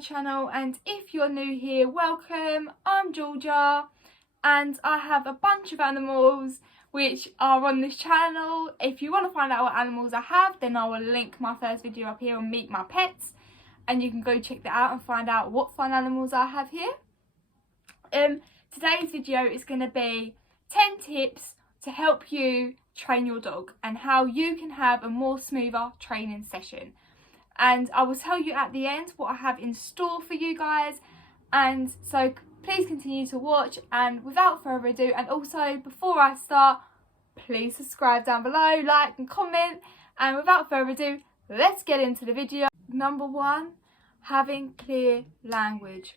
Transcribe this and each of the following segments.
channel, and if you're new here, welcome. I'm Georgia and I have a bunch of animals which are on this channel. If you want to find out what animals I have, then I will link my first video up here on Meet My Pets and you can go check that out and find out what fun animals I have here. Today's video is going to be 10 tips to help you train your dog and how you can have a more smoother training session. And I will tell you at the end what I have in store for you guys, and so please continue to watch. And without further ado, and also before I start, please subscribe down below, like and comment, and without further ado, let's get into the video. Number 1, having clear language.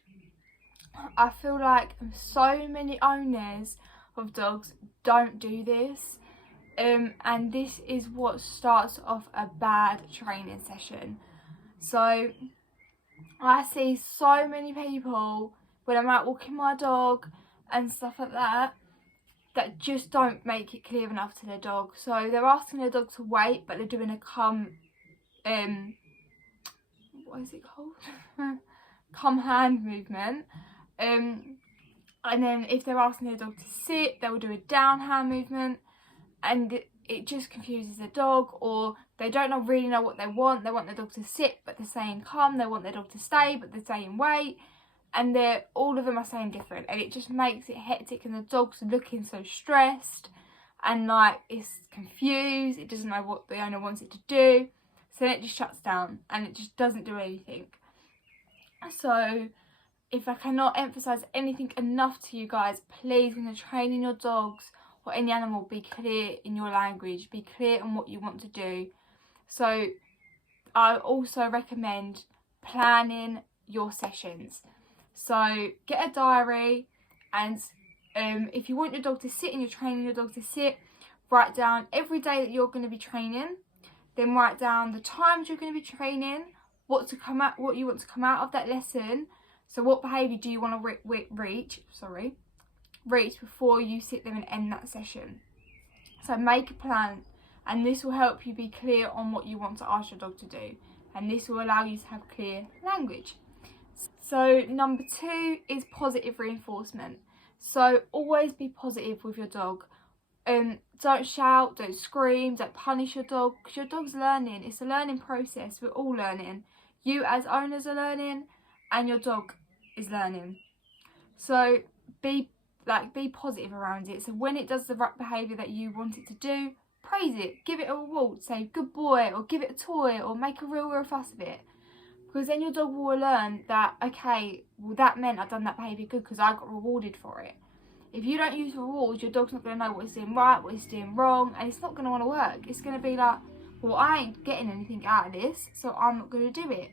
I feel like so many owners of dogs don't do this, and this is what starts off a bad training session. So I see so many people when I'm out walking my dog and stuff like that just don't make it clear enough to their dog. So they're asking their dog to wait, but they're doing a what is it called? Come hand movement. And then if they're asking their dog to sit, they'll do a down hand movement, and it just confuses the dog, or they don't really know what they want. They want their dog to sit, but they're saying come. They want their dog to stay, but they're saying wait. And all of them are saying different, and it just makes it hectic, and the dog's looking so stressed and like it's confused. It doesn't know what the owner wants it to do, so then it just shuts down and it just doesn't do anything. So if I cannot emphasize anything enough to you guys, please, when you're training your dogs or any animal, be clear in your language, be clear on what you want to do. So I also recommend planning your sessions. So get a diary, and if you want your dog to sit and you're training your dog to sit, write down every day that you're going to be training, then write down the times you're going to be training, what you want to come out of that lesson. So what behaviour do you want to reach before you sit them and end that session. So make a plan, and this will help you be clear on what you want to ask your dog to do, and this will allow you to have clear language. So number 2 is positive reinforcement. So always be positive with your dog. Don't shout, don't scream, don't punish your dog, because your dog's learning. It's a learning process. We're all learning. You as owners are learning, and your dog is learning. So be positive around it. So when it does the right behaviour that you want it to do, praise it, give it a reward, say good boy, or give it a toy, or make a real fuss of it. Because then your dog will learn that, okay, well that meant I've done that behaviour good because I got rewarded for it. If you don't use rewards, your dog's not going to know what it's doing right, what it's doing wrong, and it's not going to want to work. It's going to be like, well, I ain't getting anything out of this, so I'm not going to do it.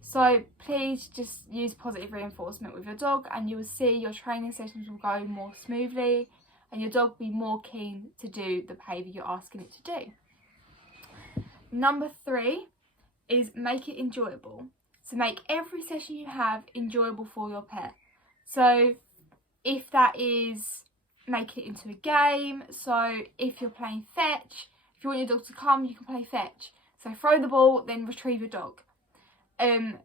So please just use positive reinforcement with your dog, and you will see your training sessions will go more smoothly, and your dog will be more keen to do the behaviour you're asking it to do. Number 3 is make it enjoyable. So make every session you have enjoyable for your pet. So if that is, make it into a game. So if you're playing fetch, if you want your dog to come, you can play fetch. So throw the ball, then retrieve your dog. Then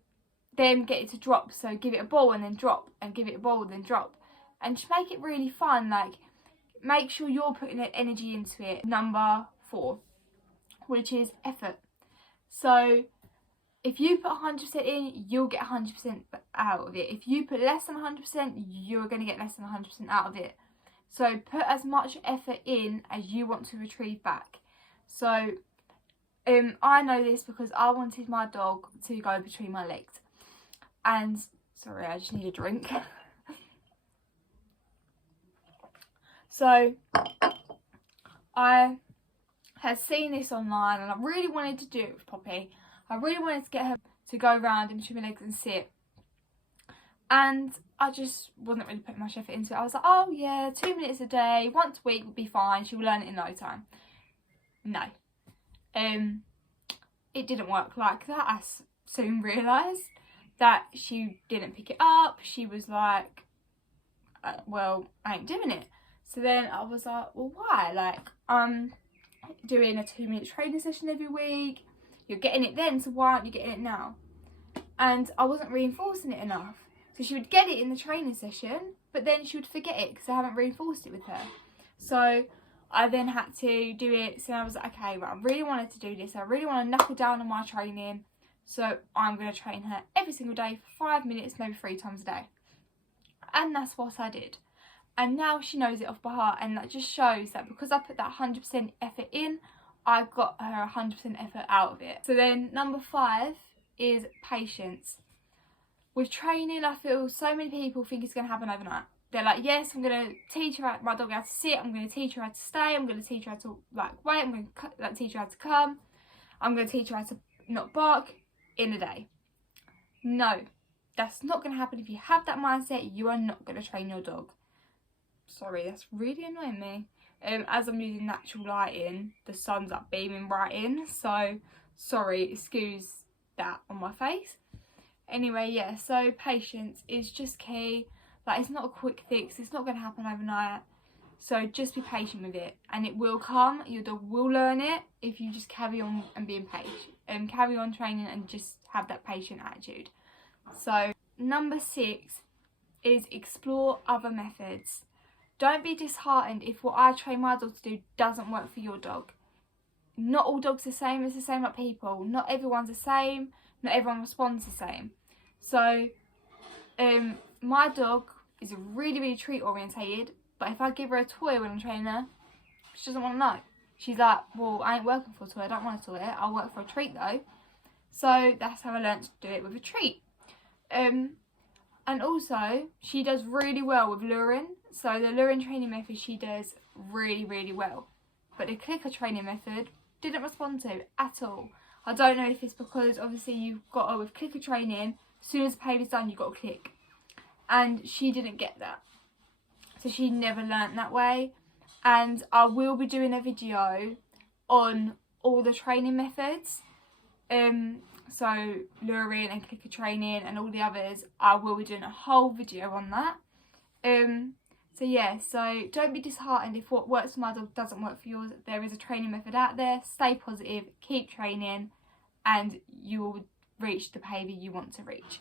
get it to drop, so give it a ball and then drop, and give it a ball and then drop, and just make it really fun. Like, make sure you're putting energy into it. Number 4, which is effort. So if you put 100% in, you'll get 100% out of it. If you put less than 100%, you're going to get less than 100% out of it. So put as much effort in as you want to retrieve back. So I know this because I wanted my dog to go between my legs. And, sorry, I just need a drink. So, I had seen this online and I really wanted to do it with Poppy. I really wanted to get her to go around in between my legs and sit. And I just wasn't really putting much effort into it. I was like, oh yeah, 2 minutes a day, once a week would be fine. She will learn it in no time. No. It didn't work like that. I soon realised that she didn't pick it up. She was like, well, I ain't doing it. So then I was like, well, why? Like, I'm doing a 2-minute training session every week. You're getting it then, so why aren't you getting it now? and I wasn't reinforcing it enough. So she would get it in the training session, but then she would forget it because I haven't reinforced it with her. So I then had to do it. So I was like, okay, well, I really wanted to do this. I really want to knuckle down on my training. So I'm going to train her every single day for 5 minutes, maybe 3 times a day. And that's what I did. And now she knows it off by heart. And that just shows that because I put that 100% effort in, I got her 100% effort out of it. So then number 5 is patience. With training, I feel so many people think it's going to happen overnight. They're like, yes, I'm going to teach her my dog how to sit, I'm going to teach her how to stay, I'm going to teach her how to wait, I'm going to teach her how to come, I'm going to teach her how to not bark in a day. No, that's not going to happen. If you have that mindset, you are not going to train your dog. Sorry, that's really annoying me. As I'm using natural lighting, the sun's up beaming right in, so sorry, excuse that on my face. Anyway, yeah, so patience is just key. Like, it's not a quick fix, it's not going to happen overnight. So just be patient with it, and it will come. Your dog will learn it if you just carry on and being patient, and carry on training and just have that patient attitude. So number 6 is explore other methods. Don't be disheartened if what I train my dog to do doesn't work for your dog. Not all dogs are the same. It's the same like people. Not everyone's the same. Not everyone responds the same. So my dog is really, really treat orientated, but if I give her a toy when I'm training her, she doesn't want to know. She's like, well, I ain't working for a toy, I don't want a toy, I'll work for a treat though. So that's how I learned to do it with a treat. And also, she does really well with luring. So the luring training method she does really, really well. But the clicker training method didn't respond to at all. I don't know if it's because obviously you've got her with clicker training, as soon as the behaviour's done you've got to click. And she didn't get that. So she never learnt that way. And I will be doing a video on all the training methods. So luring and clicker training and all the others, I will be doing a whole video on that. So yeah, so don't be disheartened if what works for my dog doesn't work for yours. There is a training method out there. Stay positive, keep training, and you will reach the behaviour you want to reach.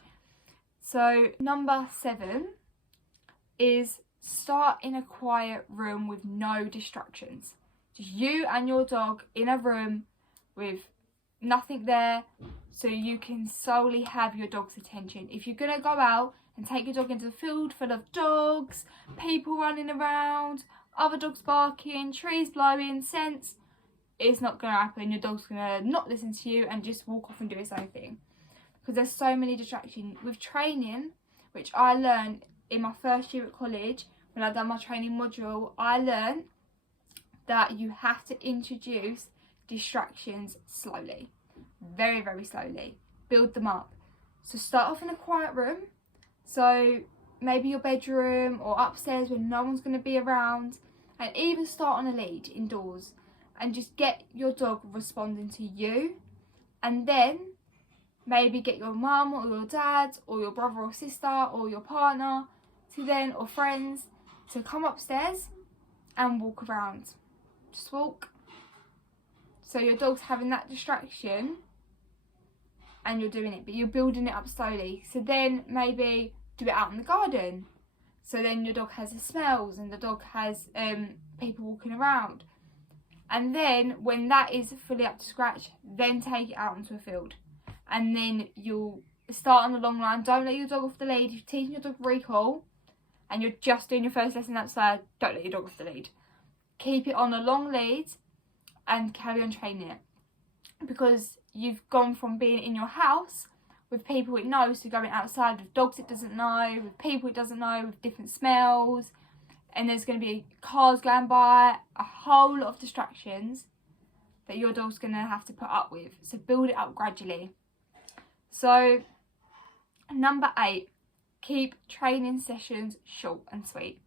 So number 7 is start in a quiet room with no distractions. Just you and your dog in a room with nothing there, so you can solely have your dog's attention. If you're going to go out and take your dog into the field full of dogs, people running around, other dogs barking, trees blowing, scents, it's not going to happen. Your dog's going to not listen to you and just walk off and do its own thing. Because there's so many distractions. With training, which I learned in my first year at college, when I done my training module, I learned that you have to introduce distractions slowly. Very, very slowly. Build them up. So start off in a quiet room. So maybe your bedroom or upstairs when no one's going to be around. And even start on a lead indoors. And just get your dog responding to you. And then maybe get your mum or your dad or your brother or sister or your partner to then, or friends, to come upstairs and walk around. Just walk. So your dog's having that distraction and you're doing it, but you're building it up slowly. So then maybe do it out in the garden. So then your dog has the smells and the dog has people walking around. And then when that is fully up to scratch, then take it out into a field. And then you'll start on the long line. Don't let your dog off the lead. If you're teaching your dog recall and you're just doing your first lesson outside, don't let your dog off the lead. Keep it on a long lead and carry on training it. Because you've gone from being in your house with people it knows to going outside with dogs it doesn't know, with people it doesn't know, with different smells. And there's going to be cars going by, a whole lot of distractions that your dog's going to have to put up with. So build it up gradually. So number 8, keep training sessions short and sweet.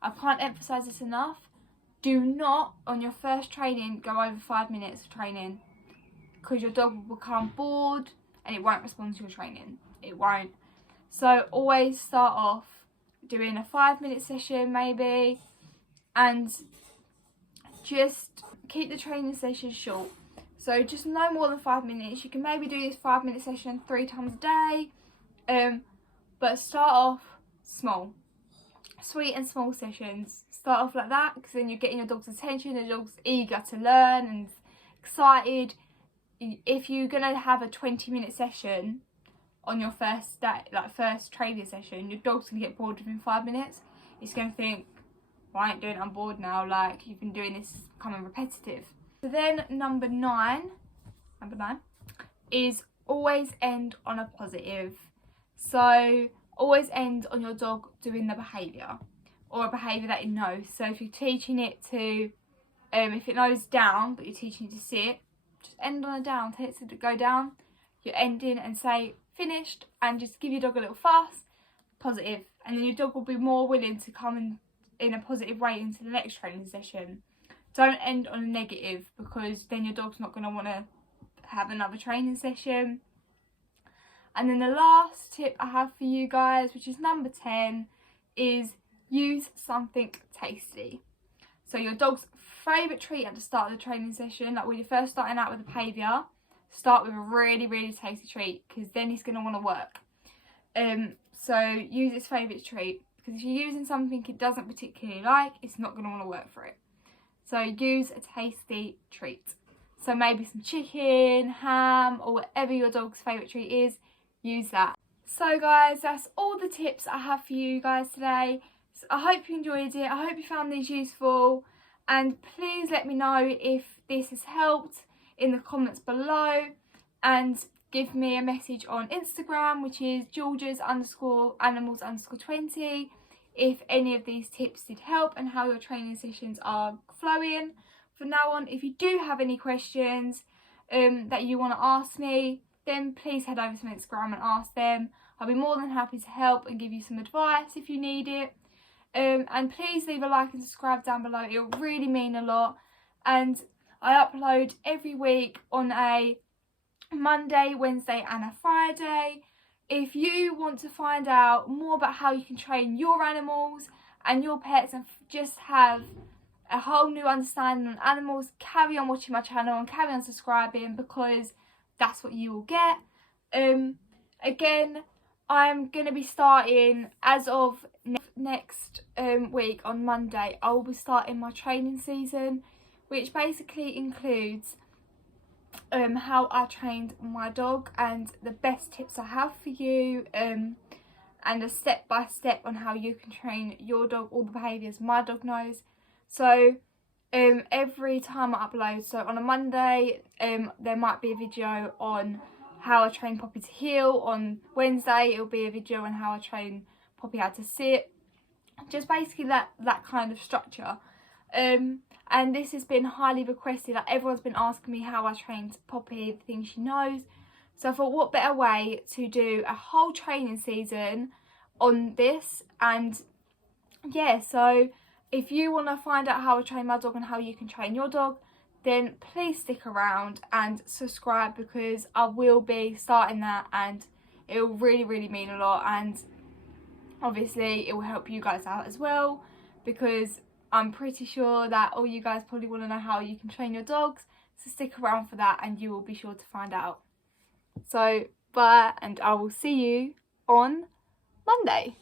I can't emphasise this enough. Do not, on your first training, go over 5 minutes of training, because your dog will become bored and it won't respond to your training. It won't. So always start off doing a 5-minute session maybe, and just keep the training sessions short. So just no more than 5 minutes. You can maybe do this 5-minute session 3 times a day, But start off small, sweet and small sessions. Start off like that, because then you're getting your dog's attention. The dog's eager to learn and excited. If you're gonna have a 20-minute session on your first day, like first training session, your dog's gonna get bored within 5 minutes. It's gonna think, well, I ain't doing it, I'm bored now. Like, you've been doing this, becoming repetitive. So then number nine is always end on a positive. So always end on your dog doing the behaviour, or a behaviour that it knows. So if you're teaching it to, if it knows down but you're teaching it to sit, just end on a down. Tell it to go down, you're ending and say finished, and just give your dog a little fuss, positive, and then your dog will be more willing to come in a positive way into the next training session. Don't end on a negative, because then your dog's not going to want to have another training session. And then the last tip I have for you guys, which is number 10, is use something tasty. So your dog's favourite treat at the start of the training session, like when you're first starting out with the behaviour, start with a really, really tasty treat, because then he's going to want to work. So use its favourite treat, because if you're using something it doesn't particularly like, it's not going to want to work for it. So use a tasty treat. So maybe some chicken, ham, or whatever your dog's favourite treat is, use that. So guys, that's all the tips I have for you guys today. So I hope you enjoyed it. I hope you found these useful. And please let me know if this has helped in the comments below. And give me a message on Instagram, which is Georges_animals_20, if any of these tips did help and how your training sessions are flowing from now on. If you do have any questions that you want to ask me, then please head over to my Instagram and ask them. I'll be more than happy to help and give you some advice if you need it. And please leave a like and subscribe down below. It'll really mean a lot. And I upload every week on a Monday, Wednesday and a Friday. If you want to find out more about how you can train your animals and your pets and just have a whole new understanding on animals, carry on watching my channel and carry on subscribing, because that's what you will get. Again, I'm going to be starting as of next week on Monday. I will be starting my training season, which basically includes how I trained my dog and the best tips I have for you, and a step-by-step on how you can train your dog, all the behaviours my dog knows. So every time I upload, so on a Monday there might be a video on how I train Poppy to heel. On Wednesday it'll be a video on how I train Poppy how to sit. Just basically that kind of structure. And this has been highly requested. Like, everyone's been asking me how I trained Poppy, the things she knows. So I thought, what better way to do a whole training season on this. And yeah, so if you want to find out how I train my dog and how you can train your dog, then please stick around and subscribe, because I will be starting that and it will really, really mean a lot. And obviously it will help you guys out as well, because I'm pretty sure that all you guys probably want to know how you can train your dogs. So stick around for that and you will be sure to find out. So bye, and I will see you on Monday.